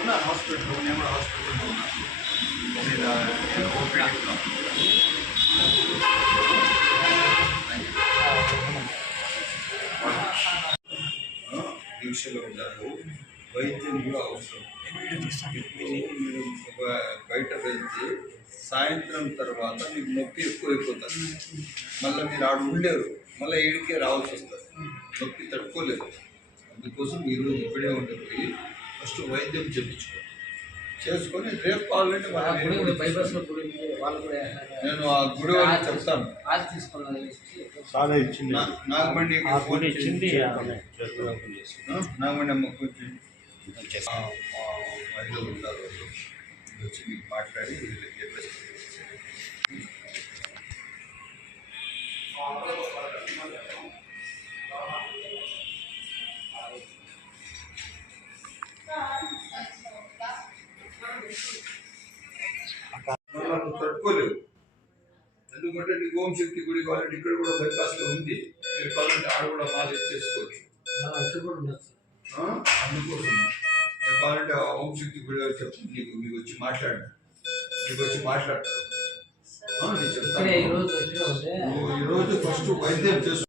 ఉన్నా హాస్పిటల్ నేను కూడా హాస్పిటల్లో ఉన్నా నేను నేను ఓపీడీలో దీక్షలో ఉంటారు వైద్యం కూడా అవసరం ఇప్పుడు మీరు ఒక వెళ్తే సాయంత్రం తర్వాత మీకు నొప్పి ఎక్కువైపోతుంది మళ్ళీ మీరు ఆడ ఉండలేరు. మళ్ళీ ఏడికే రావాల్సి వస్తుంది. నొప్పి తట్టుకోలేరు అందుకోసం మీరు ఇప్పుడే ఉండిపోయి ఫస్ట్ వైద్యం చేయించుకోండి. చేసుకొని రేపు కావాలంటే ఆ మళ్ళీ గుడి నేను ఆ గుడి వాళ్ళకి చెప్తాను. ఆది తీసుకున్నది చాలా ఇచ్చింది. నా- నాగమణి ఆ గుడి ఇచ్చింది. ఆమె చేతులు ఓపెన్ చేసి. నాగమణి అమ్మ మహిళలు ఉంటారు. వచ్చి మీకు మాట్లాడి తట్టుకోలేవు ఎందుకంటే నీకు ఓం శక్తి గుడి కావాలంటే ఇక్కడ కూడా బైపాస్లో ఉంది. మీరు కావాలంటే ఆడ కూడా మాల చేసుకోవచ్చు? అందుకోసం కావాలంటే ఆ ఓం శక్తి గుడి గారు చెప్తాను నీకు మీకు వచ్చి మాట్లాడండి నీకు వచ్చి మాట్లాడతారు ఆ, నేను చెప్తాను. నువ్వు ఈరోజు ఫస్ట్ వైద్యం చేసు